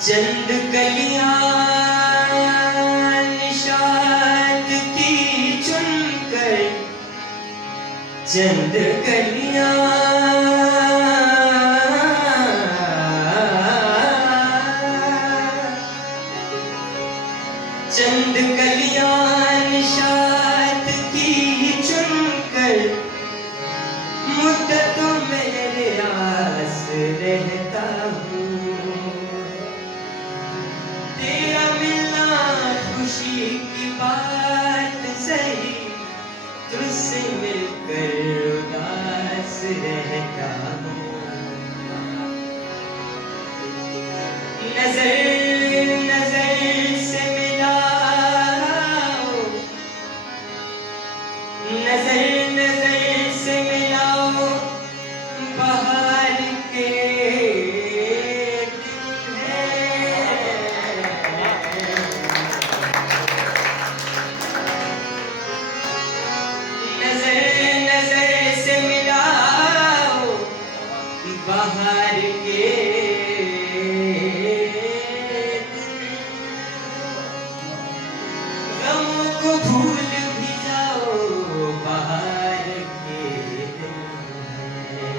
चंद कलियां निशात की चुनकर, चंद कलियां चंद कलियां निशात की चुनकर, मुद्दतों मेरे आस रहता हूँ। तेरा मिलना खुशी की बात सही, तुझसे मिलकर उदास रहता हूँ। नजर नजर से मिलाओ, नजर नजर से मिलाओ, बाहर के दिन है। नजर नजर से मिलाओ, बाहर के को भूल भी जाओ, बाहर के दिन है।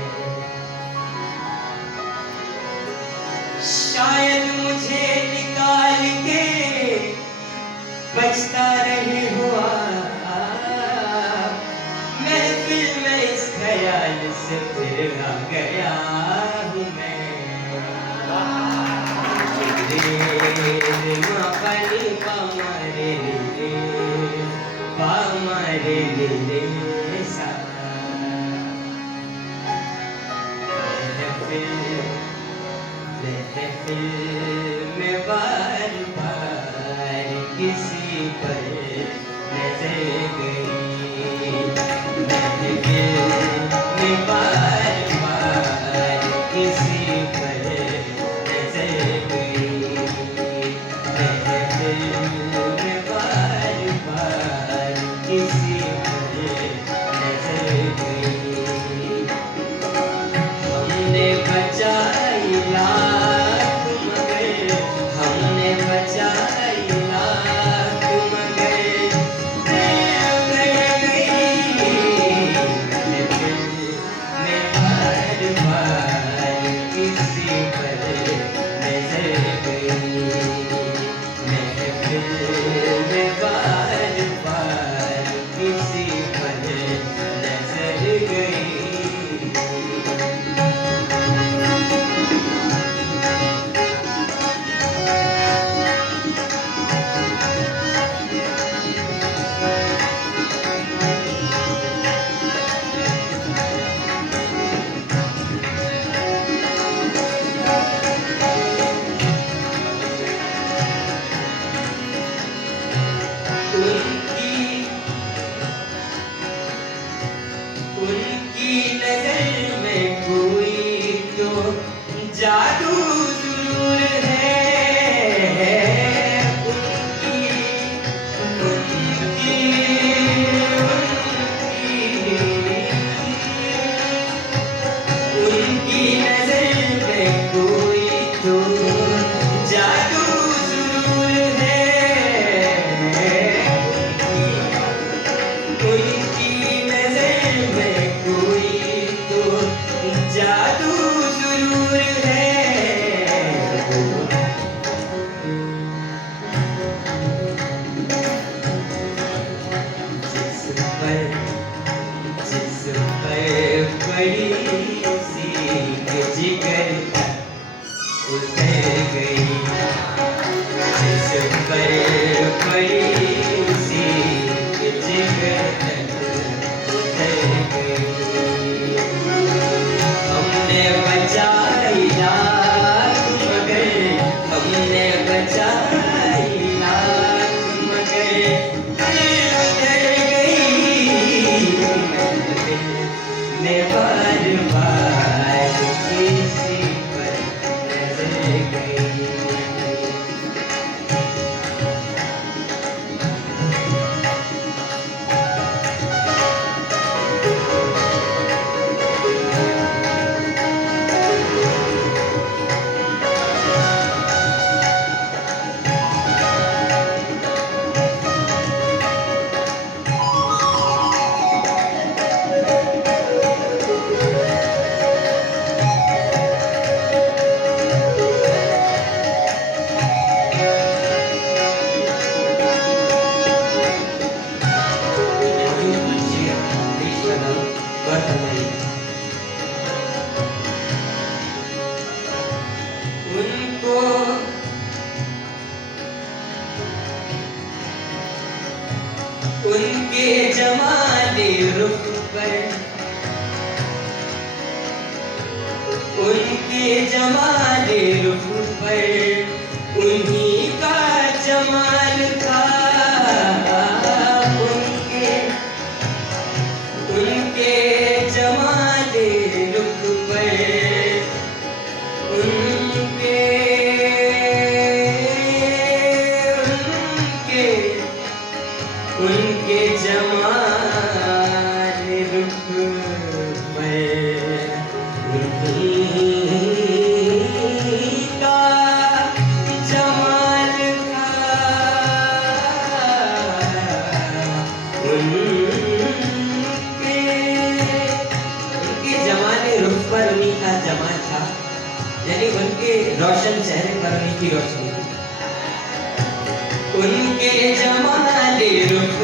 शायद मुझे निकाल के बचता रहे हुआ, महफिल में इस ख्याल से फिर आ गया हूँ मैं। पामारे लीले सा महफिल में बार बार किसी पर नजर गई, महफिल में बार बार किसी पर नजर गई, महफिल में बार बार किसी पर नजर गई। हमने बचाई लाख मगर, हमने बचाई लाख मगर उधर गई, महफिल में बार बार किसी पर नजर गई, महफिल में बार बार किसी पर नजर गई। उनकी नजर में कोई तो जादू जरूर है। उनकी उनकी उनकी नजर में कोई तो जादू जरूर है। उनकी नजर में फरमाइए। उनको उनके जमाले रुख पर, उनके जमाले रुख पर उन्हीं का जमाल था। उनके जमाले रुख पर उनके उनके जमाले रुख पर उन्हीं का जमाल था। उनके जमाले रुख पर उन्हीं का जमाल था, यानी उनके रोशन चेहरे पर उन्हीं की रोशनी थी। उनके जमाले रुख